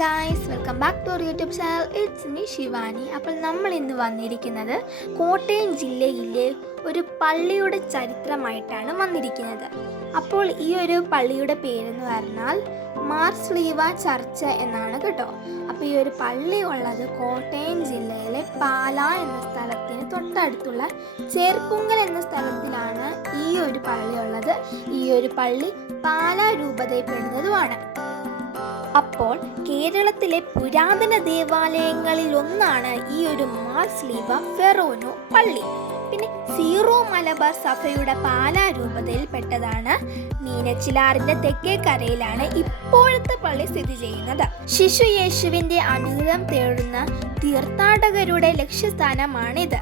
Guys, welcome back to our YouTube channel. It's me Shivani. അപ്പോൾ നമ്മൾ ഇന്ന് വന്നിരിക്കുന്നത് കോട്ടയം ജില്ലയിലെ ഒരു പള്ളിയുടെ ചരിത്രമായിട്ടാണ് വന്നിരിക്കുന്നത്. അപ്പോൾ ഈ ഒരു പള്ളിയുടെ പേരെന്ന് പറഞ്ഞാൽ മാർ സ്ലീവ ചർച്ച് എന്നാണ് കേട്ടോ. അപ്പോൾ ഈ ഒരു പള്ളി ഉള്ളത് കോട്ടയം ജില്ലയിലെ പാല എന്ന സ്ഥലത്തിന് തൊട്ടടുത്തുള്ള ചേർപ്പുങ്കൽ എന്ന സ്ഥലത്തിലാണ് ഈ ഒരു പള്ളി ഉള്ളത്. ഈ ഒരു പള്ളി പാല രൂപതയിൽപ്പെടുന്നതുമാണ്. അപ്പോൾ കേരളത്തിലെ പുരാതന ദേവാലയങ്ങളിൽ ഒന്നാണ് ഈ ഒരു മാർ സ്ലീവ ഫെറോനോ പള്ളി. പിന്നെ സീറോ മലബാർ സഭയുടെ പാലാ രൂപതയിൽപ്പെട്ടതാണ്. മീനച്ചിലാറിന്റെ തെക്കേ കരയിലാണ് ഇപ്പോഴത്തെ പള്ളി സ്ഥിതി ചെയ്യുന്നത്. ശിശു യേശുവിന്റെ അനുഗ്രഹം തേടുന്ന തീർത്ഥാടകരുടെ ലക്ഷ്യസ്ഥാനമാണിത്.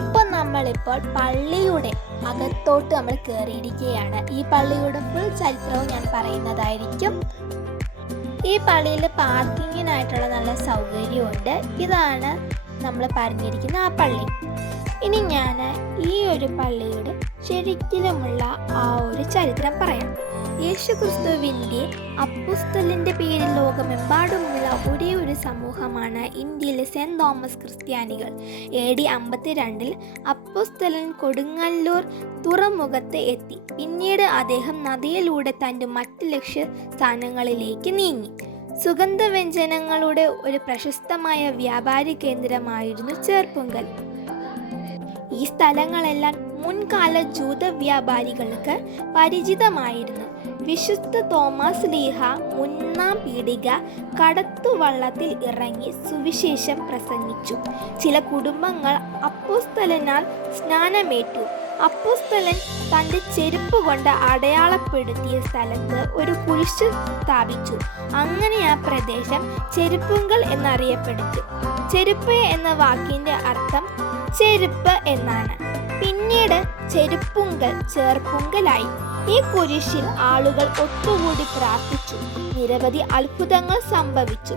ഇപ്പോൾ നമ്മളിപ്പോൾ പള്ളിയുടെ അകത്തോട്ട് നമ്മൾ കയറിയിരിക്കുകയാണ്. ഈ പള്ളിയുടെ ഫുൾ ചരിത്രവും ഞാൻ പറയുന്നതായിരിക്കും. ഈ പള്ളിയിൽ പാർക്കിങ്ങിനായിട്ടുള്ള നല്ല സൗകര്യമുണ്ട്. ഇതാണ് നമ്മൾ പറഞ്ഞിരിക്കുന്ന ആ പള്ളി. ഇനി ഞാൻ ഈ ഒരു പള്ളിയുടെ ശരിക്കുമുള്ള ആ ഒരു ചരിത്രം പറയാം. യേശുക്രിസ്തുവിൻ്റെ അപ്പോസ്തലൻ്റെ പേരിൽ ലോകമെമ്പാടുമുള്ള ഒരേ ഒരു സമൂഹമാണ് ഇന്ത്യയിലെ സെൻറ് തോമസ് ക്രിസ്ത്യാനികൾ. AD 52 അപ്പോസ്തലൻ കൊടുങ്ങല്ലൂർ തുറമുഖത്ത് എത്തി. പിന്നീട് അദ്ദേഹം നദിയിലൂടെ തൻ്റെ മറ്റ് ലക്ഷ്യസ്ഥാനങ്ങളിലേക്ക് നീങ്ങി. സുഗന്ധവ്യഞ്ജനങ്ങളുടെ ഒരു പ്രശസ്തമായ വ്യാപാരി കേന്ദ്രമായിരുന്നു ചേർപ്പുങ്കൽ. ഈ സ്ഥലങ്ങളെല്ലാം മുൻകാല ജൂത വ്യാപാരികൾക്ക് പരിചിതമായിരുന്നു. വിശുദ്ധ തോമസ് ലീഹ 1-ാം പീടിക കടത്തുവള്ളത്തിൽ ഇറങ്ങി സുവിശേഷം പ്രസംഗിച്ചു. ചില കുടുംബങ്ങൾ അപ്പോസ്തലനാൽ സ്നാനമേറ്റു. അപ്പോസ്തലൻ തൻ്റെ ചെരുപ്പ് കൊണ്ട് അടയാളപ്പെടുത്തിയ സ്ഥലത്ത് ഒരു കുരിശ് സ്ഥാപിച്ചു. അങ്ങനെ ആ പ്രദേശം ചെരുപ്പുങ്കൽ എന്നറിയപ്പെട്ടു. ചെരുപ്പ് എന്ന വാക്കിൻ്റെ അർത്ഥം ചെരുപ്പ് എന്നാണ്. പിന്നീട് ചെരുപ്പുങ്കൽ ചേർപ്പുങ്കലായി. ഈ കുരിശിൽ ആളുകൾ ഒത്തുകൂടി പ്രാർത്ഥിച്ചു. നിരവധി അത്ഭുതങ്ങൾ സംഭവിച്ചു.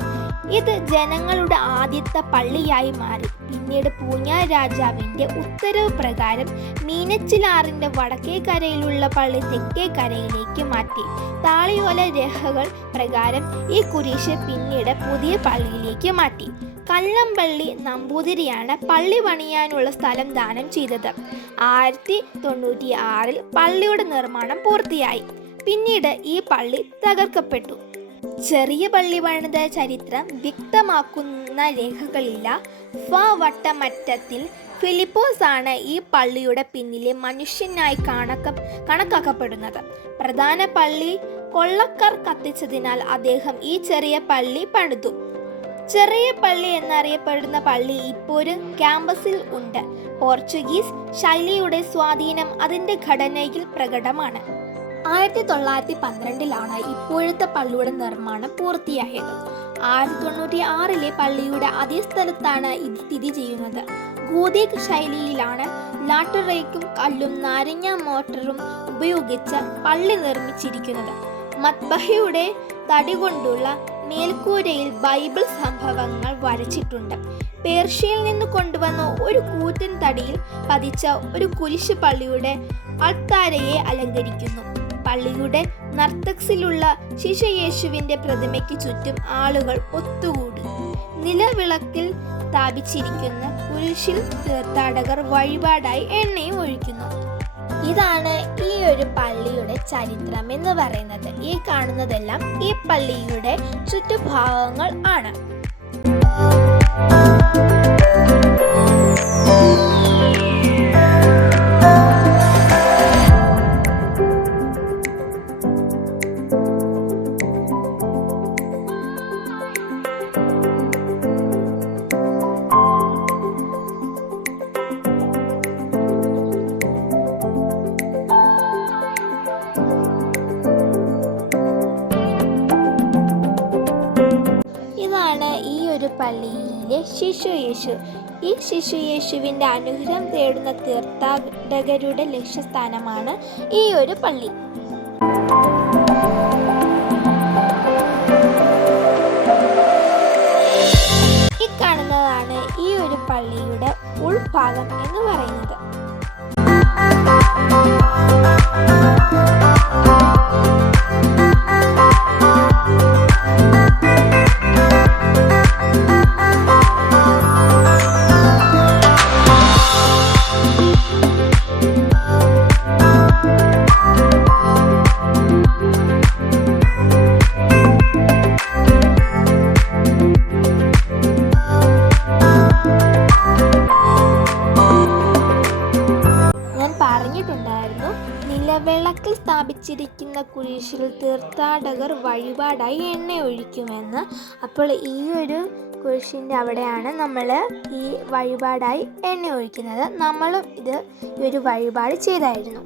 ഇത് ജനങ്ങളുടെ ആദ്യത്തെ പള്ളിയായി മാറി. പിന്നീട് പൂഞ്ഞാർ രാജാവിൻ്റെ ഉത്തരവ് പ്രകാരം മീനച്ചിലാറിൻ്റെ വടക്കേ കരയിലുള്ള പള്ളി തെക്കേ കരയിലേക്ക് മാറ്റി. താളിയോല രേഖകൾ പ്രകാരം ഈ കുരിശ് പിന്നീട് പുതിയ പള്ളിയിലേക്ക് മാറ്റി. കല്ലമ്പള്ളി നമ്പൂതിരിയാണ് പള്ളി പണിയാനുള്ള സ്ഥലം ദാനം ചെയ്തത്. 1096 പള്ളിയുടെ നിർമ്മാണം പൂർത്തിയായി. പിന്നീട് ഈ പള്ളി തകർക്കപ്പെട്ടു. ചെറിയ പള്ളി പണിത ചരിത്രം വ്യക്തമാക്കുന്ന രേഖകളില്ല. വട്ടമറ്റത്തിൽ ഫിലിപ്പോസ് ആണ് ഈ പള്ളിയുടെ പിന്നിലെ മനുഷ്യനായി കണക്കാക്കപ്പെടുന്നത്. പ്രധാന പള്ളി കൊള്ളക്കാർ കത്തിച്ചതിനാൽ അദ്ദേഹം ഈ ചെറിയ പള്ളി പണിതു. ചെറിയ പള്ളി എന്നറിയപ്പെടുന്ന പള്ളി ഇപ്പോഴും ക്യാമ്പസിൽ ഉണ്ട്. പോർച്ചുഗീസ് ശൈലിയുടെ സ്വാധീനം അതിൻ്റെ ഘടനയിൽ പ്രകടമാണ്. 1912 ഇപ്പോഴത്തെ പള്ളിയുടെ നിർമ്മാണം പൂർത്തിയായത്. 1096 പള്ളിയുടെ അതേ സ്ഥലത്താണ് ഇത് സ്ഥിതി ചെയ്യുന്നത്. ഗോതിക് ശൈലിയിലാണ് ലാറ്ററൈക്കും കല്ലും നാരങ്ങ മോട്ടറും ഉപയോഗിച്ച് പള്ളി നിർമ്മിച്ചിരിക്കുന്നത്. മത്ബഹയുടെ തടി കൊണ്ടുള്ള മേൽക്കൂരയിൽ ബൈബിൾ സംഭവങ്ങൾ വരച്ചിട്ടുണ്ട്. പേർഷ്യയിൽ നിന്ന് കൊണ്ടുവന്ന ഒരു കൂറ്റൻ തടിയിൽ പതിച്ച ഒരു കുരിശ് പള്ളിയുടെ അൾത്താരയെ അലങ്കരിക്കുന്നു. പള്ളിയുടെ നർത്തക്സിലുള്ള ശിശുയേശുവിൻ്റെ പ്രതിമയ്ക്ക് ചുറ്റും ആളുകൾ ഒത്തുകൂടി. നിലവിളക്കിൽ സ്ഥാപിച്ചിരിക്കുന്ന കുരിശിൽ തീർത്ഥാടകർ വഴിപാടായി എണ്ണയും ഒഴിക്കുന്നു. ഇതാണ് ഈ ഒരു പള്ളിയുടെ ചരിത്രം എന്ന് പറയുന്നത്. ഈ കാണുന്നതെല്ലാം ഈ പള്ളിയുടെ ചുറ്റുഭാഗങ്ങൾ ആണ്. ഈ ഒരു പള്ളിയിലെ ശിശുയേശു. ഈ ശിശുയേശുവിൻ്റെ അനുഗ്രഹം തേടുന്ന തീർത്ഥാടകരുടെ ലക്ഷ്യസ്ഥാനമാണ് ഈ ഒരു പള്ളി. ഈ കാണുന്നതാണ് ഈ ഒരു പള്ളിയുടെ ഉൾഭാഗം എന്ന് പറയുന്നത്. വച്ചിരിക്കുന്ന കുരിശിൽ തീർത്ഥാടകർ വഴിപാടായി എണ്ണ ഒഴിക്കുമെന്ന്. അപ്പോൾ ഈ ഒരു കുരിശിൻ്റെ അവിടെയാണ് നമ്മൾ ഈ വഴിപാടായി എണ്ണ ഒഴിക്കുന്നത്. നമ്മളും ഈ ഒരു വഴിപാട് ചെയ്തായിരുന്നു.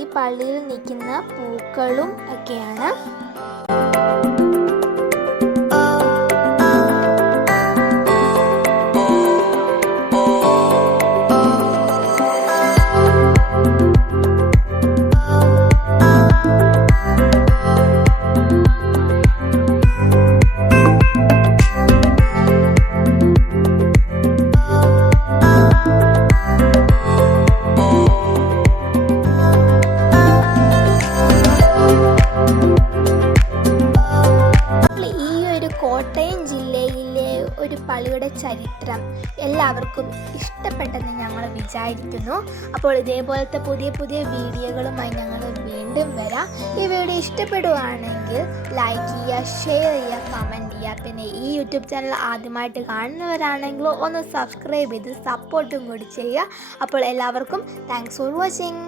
ഈ പള്ളിയിൽ നിൽക്കുന്ന പൂക്കളും ഒക്കെയാണ്. കോട്ടയം ജില്ലയിലെ ഒരു പള്ളിയുടെ ചരിത്രം എല്ലാവർക്കും ഇഷ്ടപ്പെട്ടെന്ന് ഞങ്ങൾ വിചാരിക്കുന്നു. അപ്പോൾ ഇതേപോലത്തെ പുതിയ പുതിയ വീഡിയോകളുമായി ഞങ്ങൾ വീണ്ടും വരാം. ഈ വീഡിയോ ഇഷ്ടപ്പെടുകയാണെങ്കിൽ ലൈക്ക് ചെയ്യുക, ഷെയർ ചെയ്യുക, കമൻറ്റ് ചെയ്യുക. പിന്നെ ഈ യൂട്യൂബ് ചാനൽ ആദ്യമായിട്ട് കാണുന്നവരാണെങ്കിൽ ഒന്ന് സബ്സ്ക്രൈബ് ചെയ്ത് സപ്പോർട്ടും കൂടി ചെയ്യുക. അപ്പോൾ എല്ലാവർക്കും താങ്ക്സ് ഫോർ വാച്ചിങ്.